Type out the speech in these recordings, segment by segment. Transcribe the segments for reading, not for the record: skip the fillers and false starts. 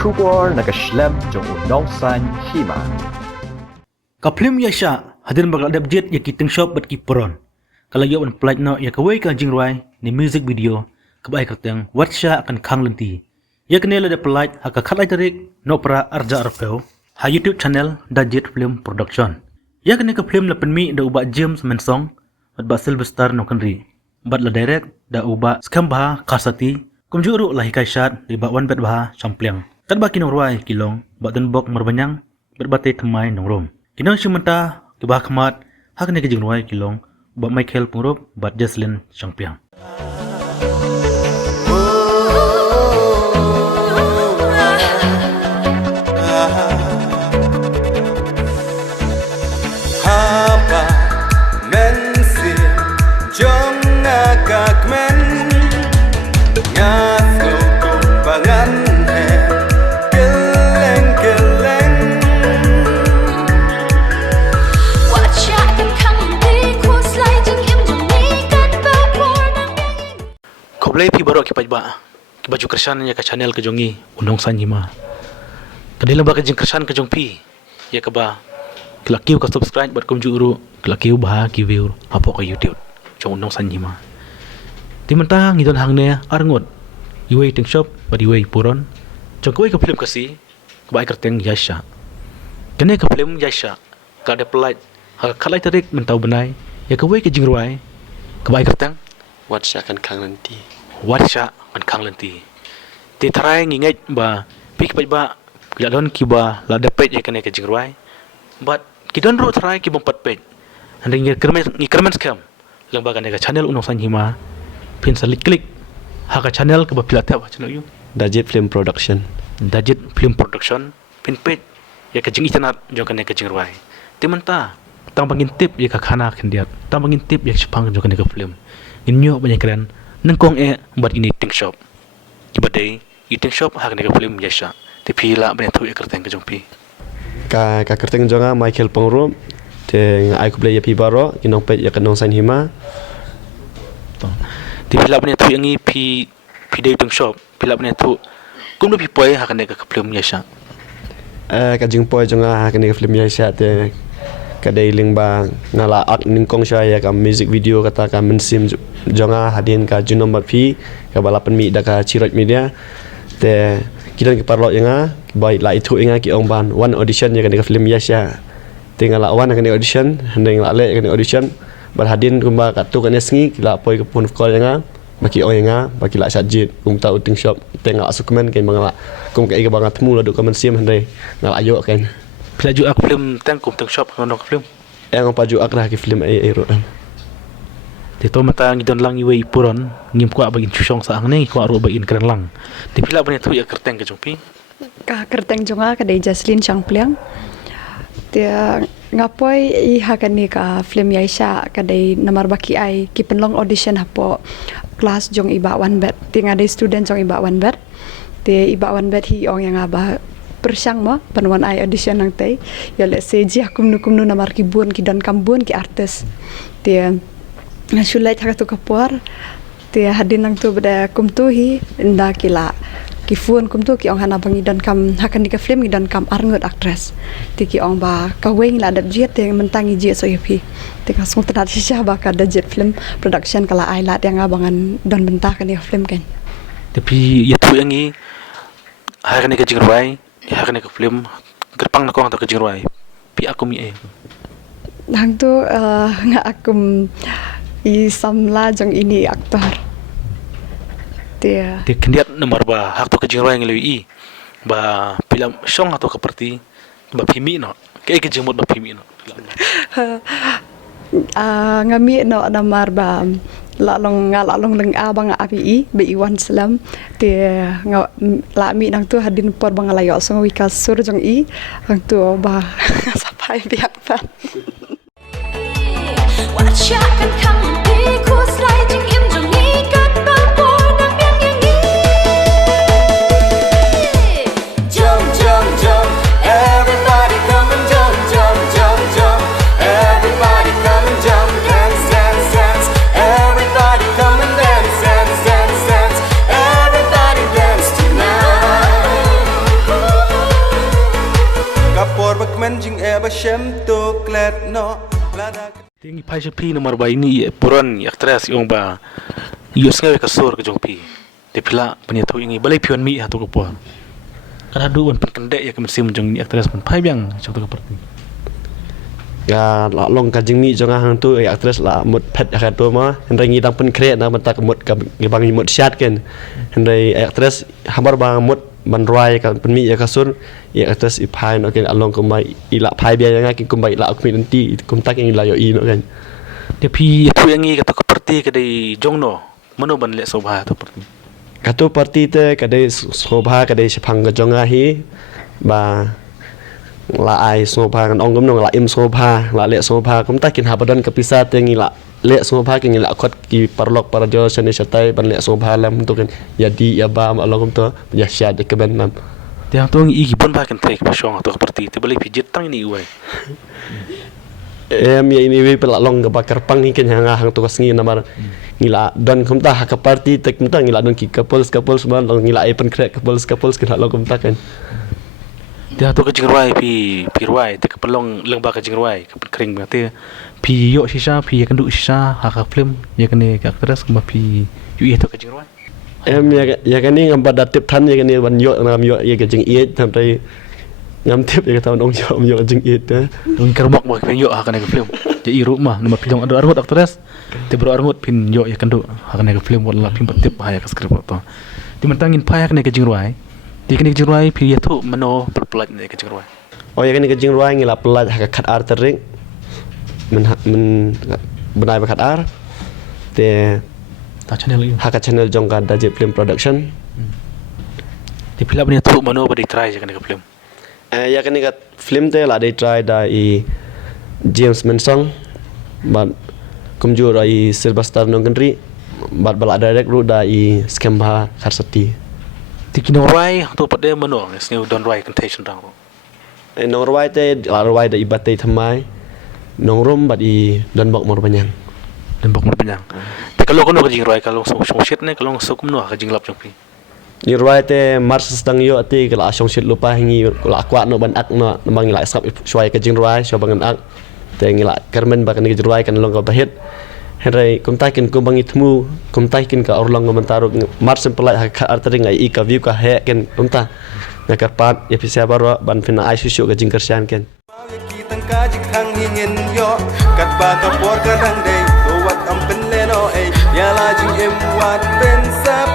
Kubor nakaslem jong unongsan hima. Kaplim ya sya hadir bakal jet ya kiting shop bat kiperon. Kalau ya on plate no ya kawai ka jingruai ni music video kabai kerteng wat sya akan kang lenti. Ya kenela de plate haka khalai tarik no pra arja arpeo ha YouTube channel Dajet Film Production. Ya kene ka film la penmi da uba James Mensong bat ba Sylvester no kanri. Bat la direct da uba skamba kasati kumjuru lah hikai syat di ba wan bet bah champliang. Tad ba kinongruai kilong ba den bok marbanyang bat bate thamai nongrom. Kinang simenta kibah khamat hak ne ke jingruai kilong ba Michael Pungrup bat Jocelyn Champiang. Haba mensin jong ngagak men ngaslo kumbangan he geleng-geleng Koblai pi baru ki pajba ki baju kersan ya ka channel ke jongi undong sanjima. Kadila ba ka jing kersan ke jong pi ya ka ba kilakiu ka subscribe bat kumju uru kilakiu bah ki view apo ka YouTube jong undong sanjima. Timenta ngidon hangne arngot iwei ting shop bat iwei puron jong koi ka film kasi ka bai kerteng yasha. Kene ka film yasha ka de pelait ha khalai tarik mentau benai ya ka wei ka jingruai ka bai kerteng Wat siya kan kang nanti. Warsha an kang lenti ti tarai nginget ba pik ba kila don ki ba la dapat ya kene ke jingruai but ki don ro tarai ki bompat pet ande ngi kermen scam lang ba kane ka channel unong san hima pin salit klik ha ka channel ke ba pilata ba channel yu Dajet Film Production. Dajet Film Production pin pet ya ka jing internet jo kane ke jingruai ti menta tang bangin tip ya ka khana khendiat tang bangin tip ya chipang jo kane ka film inyo banyak keren nengkong buat ini ting shop kibadai eating shop hak nega film yasha te pila banyak tu kerteng ke jongpi Ka kerteng jonga Michael Pungrup te ai ku play ya pi baro kinong pet ya kanong sign hima. te pila banyak tu yangi pi day ting shop pila banyak tu kum pi poi hak nega film yasha Ka jing poi jonga ka ni film ya sya te kadai ling ba ngala art ningkong sya ya ka music video kata ka mensim jonga hadin ka junom bat pi ka balapan mi da ka chirot media te kidan ki parlo yanga bai la itu inga ki ong ban one audition ya ka ni film ya sya te ngala one ka ni audition handeng la le ka ni audition bar hadin kumba ka tu ka nesngi kila poi ka pun call yanga baki ong yanga baki la sajit kum ta uting shop te ngala sukumen ke mangala kum ka iga bangat mu la du ka mensim handai ngala ayo kan pila ju ak film tang kum ting shop ngono film yang paju akrah ki film ai ro te to mata ngidon lang iwe ipuron ngim kwa bagin chusong sa angne kwa ro bagin keren lang te pila banyak tu ya kerteng ke jongpi Ka kerteng jonga ka dei Jocelyn Champiang dia ngapoi I hakani ka film Yaisha ka dei namar baki ai ki penlong audition hapo kelas jong iba one bet ting ada student jong iba one bet te iba one bet hi ong yang aba persyang ma panwan ai audition nang tei ya le seji kumnu namar ki bun ki dan kambun ki artis te nasulai thaka tu kapuar te hadin nang tu beda kumtu hi nda kila kifun kumtu ki ong hana bangi dan kam hakan di ka film dan kam arngot actress ti ki ong ba ka weng la dap jet te mentangi jet so yapi te ka sung tanat sya ba ka Dajet Film Production kala ai lat yang abangan don bentah kan di film kan tapi ya tu yangi hakan ke jingruai hakan ke film gerpang na ko atau ke jingruai pi aku mi hang tu nga akum I samla jong ini aktor dia te kendiat nomor ba hak to ke jingruai ngelewi ba film song atau keperti ba pimi no ke jingmut ba pimi no ngami no namar ba lalong leng abang api be iwan salam te la mi nang tu hadin por bang layo song wi ka sur jong I hang tu ba sapai biak pa Watch out and come and be cool sliding in the knee got the board and yang jump jump jump everybody come and jump jump jump jump everybody come and jump dance dance dance everybody come and dance dance dance dance everybody dance tonight shem to klet no lada Tingi pai pi nomor ba ini puran aktres yung ba yus ngawe kasur ke jong pi. Te pila penyetu ingi balai pion mi hatu ko. Kada duan pen kendek ya kemersim jong ni aktres pen pai biang jong tu keperti. Ya la long ka jing mi jong hang tu actress la mut pet ka tu ma hendai ngi dang pen kret na man tak mut ka bang mut syat ken. Hendai actress hambar bang mut man roi ka pen mi ya kasur ya actress i pai no ken along ko mai ila pai bia yang ken ko mai la ko nanti kum tak yang la yo i no ken. Te pi tu yang ngi katu keperti ke dei jong no. Mano ban le sobha tu perti. Katu parti te kadai sobha kadai sepang ka jong hi ba la ai sobha kan ong gum no la im sobha la le sobha kum tak kin habadan ka pisa te ngi la le sobha kin ngi la khot ki parlok parajo sene satai ban le sobha lam tu kan jadi ya ba ma along to ya syad ke ben nam Tiang tu ngi igi bon ba kan trek pa syong tu keperti te balai pijit tang ini uai. em ya ini we pel long ka bakar pang ni ken hang tu ngi namar ngila don kum ta ka parti tek kum ta ngila don ki couples man long ngila e pen krek couples ken long kum ta kan Tiang tu ke jingruai pi ruai te kepelong leng ba ke jingruai ke kering ba te pi yo sisa pi kan du sisa ha ka film ya kene ka aktres kuma pi yu itu ke jingruai. em ya kan ni ngam pada tip tan ya kan ni ban yo ngam yo ya ke jing i tam tai ngam tip ya ka ong yo jing i te Dung kermok ba ke yo ha kene ke film. Jadi iru mah nama pilong ado armut aktres te bro armut pin yo ya kan du ha kene ke film wala pin tip ha ya ka skrip to. Di mentangin pa ya kene ke jingruai. Di kene ke jingruai pi ya tu mano pelpelaj ne ke jingruai. oh ya kan ni ke jing ruai ngila pelat ha ka khat ar tering men benai ba khat ar te Ta channel ini. ha ka channel jong ka Dajit Film Production Di film ni tu mano ba di try je kene ke film. ya kan ni ka film te la dai try da i James Mensong but kum ju ra i Sylvester Nonggenri but bala direct ru da i Skemba Karsati Di kino rai tu pada mano nes ni don rai contation rang. nong ruai te la ruai da i batai thamai nong rum bat i don bok mor banyang Dan bok penyang. Te kalau kono ke jing rai kalau so shit ne kalau so kumno ke jing lap jong pi. ni ruai te mars stang yo ati kala asong shit lupa hingi kala akwa no ban ak no namang ila skap shwai ke jing ruai so bangan ak te ngila karmen ba kan ke ruai kan long ka bahit henrai kum takin kum bangi thmu kum takin ka orlong mentaro mars pelai ha artering ai ka view ka he ken kum ta na ka pat ya pisia baro ban fina ai susu ka jing kersian ken ki tang ka jik hang hingin yo kat ba ka por ka dang dei to wat am pen le no e ya la jing em wat pen sap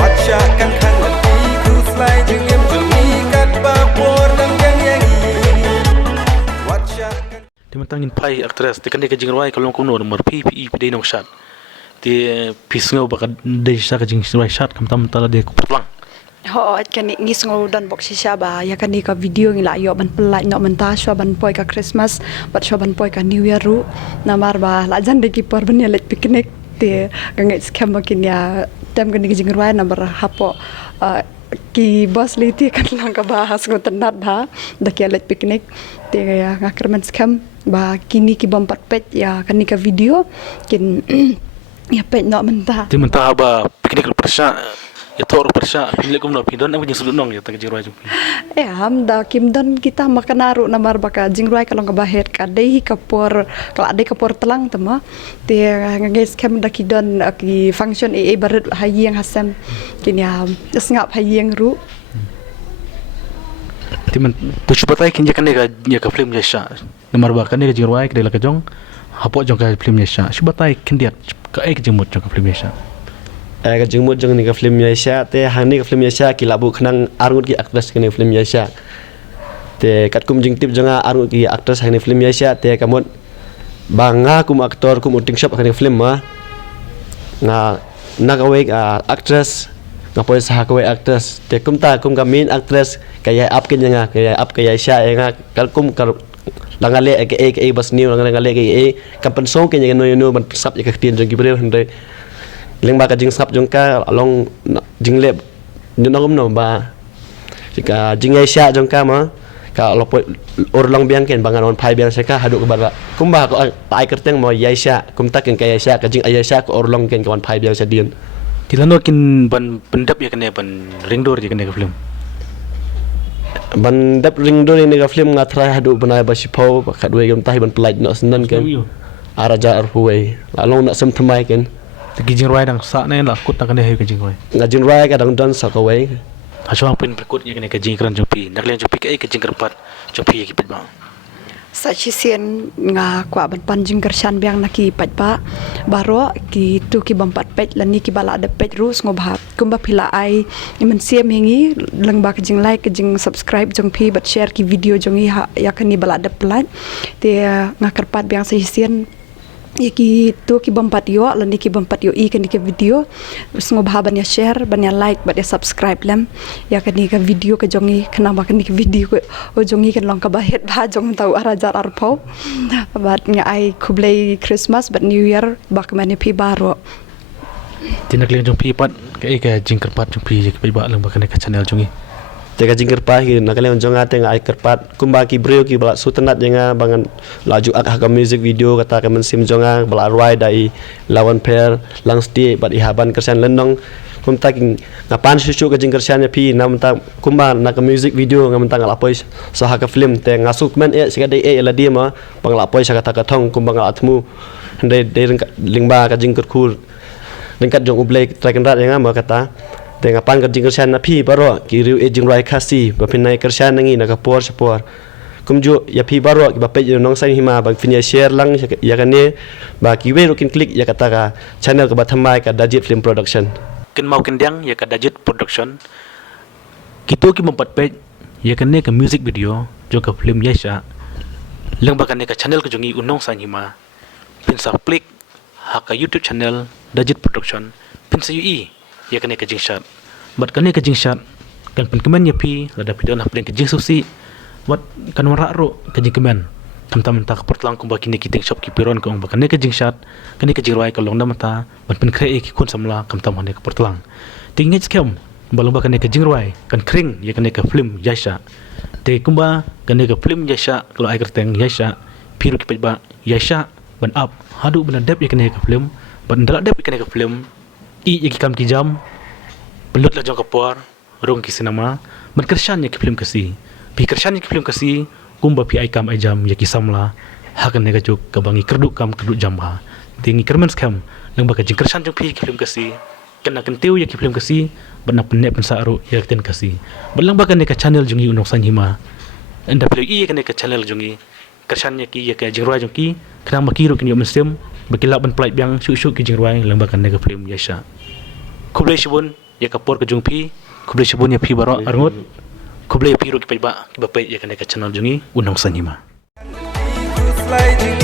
Watcha kan khang la ti ku slai jing em jul mi kat ba por dang yang yang Watcha kan Di mentangin pai aktres te kan ke jing rai kalau kono nomor pi de nong shot. Di pisngau ba de sa ke jing rai shot kam tam tala de ku pulang. Ho kan ni ngis ngau dan bok sisa ba ya kan ni ka video ngila yo ban pelai no menta swa ban poi ka Christmas bat swa ban poi ka New Year ru namar ba la jan de ki por ban ya let picnic te gangai scam makin ya tem kan ni jing rai namar hapo ki bos liti kan lang ka bahas ngo tenat ha da ki let picnic te ya ngakerman scam ba kini ki bom pat pet ya kan ni ka video kin ya pet no menta Di mentah ba piknik persa ya tor persa pilih kumno pindon apa jing sudunong ya tak jing rai jong pi. ham da kim don kita makanaru namar baka jingruai kalong kabahir ka dei kapor kala dei kapor telang tama te ngais kem da kidon ki function e barat hayeng hasam kinya sngap hayeng ru Di men tu chupatai kin kan ya ka film ya sha. Namar ba kan jing rai ke la ka jong hapo jong ka film ya sha. Chupatai kin dia ka ek jing mot jong ka film ya sha. ka jing mut jong ni ka film ya sha te hang ni ka film ya sha ki labu khnang arngut ki actress ni film ya sha te kat kum jing tip jonga arngut ki actress hang ni film ya sha te kamot banga kum aktor kum uting shop hang ni film ma nga nagawe actress ngapoy sa hakawe actress te kum ta kum ka main actress kaya up kin nga kaya up kaya sha nga kal kum kar langale ke bas new langale ke kampan song kin nga no ban sap ya ka tin jong ki breu hande leng ba ka jing sap jong ka along jing leb nong no ba jika jing ai sha jong ka ma kalau orang biang ken bangan on pai biang seka hadu ke bara kumba ko ai kerteng mo yaisha kumta ken kaya sha ka jing ayasha ko orang ken kawan pai biang sadian Tilano kin ban pendap ya kene ban ringdor ya kene ke film. ban dap ring do ni ka film ngatra hadu banai ba sipau ka due gam tahi ban pelait no senan ken araja ar huwei lalong nak sem thamai ken Tegi jing rwai dang sa ne la kut na kene he ke jing rwai. ngajin rai ka dang don sa ka wei Haswa pin berkut ya kene ke jing kran jopi. Naklen jopi ke jing kerpat jopi ya kipet bang. Sa sisien nga kwa ban panjing kershan biang naki pat pa baro ki tu ki bampat pet lan ni ki bala ada pet rus ngobha kumba pila ai iman siam hingi lang ba kajing like kajing subscribe jong pi but share ki video jong i ya kan ni bala ada plat te nga kerpat biang sa sisien ki tu ki bampat yo lan ni ki bampat yo i kan ni ki video rus ngobha ban ya share ban ya like ban ya subscribe lem ya kan ni ka video ka jong i kenapa kan ni ki video ko jong i kan long ka bahet ba jong tau arajar arpau bat nga ai kublai Christmas but New Year bak mani pi baro Tinaklen jong pi pat ke jing kerpat jong pi ya kipet ba lang ba kene ke channel jong i. te ka jing kerpat ki nakale on jonga te nga ai kerpat kumba ki brio ki bala sutanat jenga bangan laju ak ka music video kata ka men sim jonga bala rwai dai lawan pair lang sti bat ihaban kersan lenong kumta ki ngapan susu ka jing kersan ya pi nam ta kumba na ka music video ngam ta ngala so ha ka film te ngasuk men e siga dai e la dia ma bang la poi sa kata ka thong kumba ngala atmu ndai dai lingba ka jing kerkur lingkat jong ublai track rat jenga ma kata te ngapan ka jing kersan na pi baro ki riu e jing rai khasi ba pinai kersan nangi na ka por sapor kumju ya pi baro ki ba pe nong sai hima bang finya share lang ya kan ne ba ki we rokin klik ya kata ka channel ka ba thamai ka Dajit Film Production Ken mau kendang ya ka Dajit Production. Kito ki mempat page ya kene ke music video jo ka film yasha. Lang ba kene ka channel ko jongi unong sa hima. Pin sa klik ha ka YouTube channel Dajit Production. Pin sa UI ya kene ka jing shot. Bat kene ka jing shot kan pin kemen ya pi lada video na plan ka jing susi. Wat kan wara ro ka jing kemen. Tam ta ka portlang ko ba kini kiting shop ki piron ko ba kene ka jing shot kene ka jing roi ka long na mata ban pin kre ki kun samla kam tam ne ka portlang. Tingit skem balong ba kene ka jing roi kan kring ya kene ka film yasha. Te kumba kene ka film yasha kalau ai kerteng yasha piru ki ba yasha ban up hadu ban dep ya kene ka film ban dala dep kene ka film I ya ki kam ki jam belut la jong kapor rong ki sinema ban kershan ya ki film kasi pi kershan ya ki film kasi kumba pi ai kam ai jam ya ki samla hakan ne ka juk ka bangi kerduk kam kerduk jam ha tingi kermen skam lang ba ka jing kershan jong pi ki film kasi kena kentiu ya ki film kasi ban na penek pen saru ya ten kasi balang ba ka ne ka channel jungi unong san hima anda pilih I ka ne ka channel jungi kershan ya ki ya ka jing roi jong ki kena makiru kin yo mesem bakilak ban plait biang syuk ki jing roi lang ba ka ne ka film yasha kublai shibun ya kapor ke jungpi kublai shibun ya pi baro arngut kublai pi ro ki pa ki ba pe ya ka ne ka channel jungi unong sanima Sliding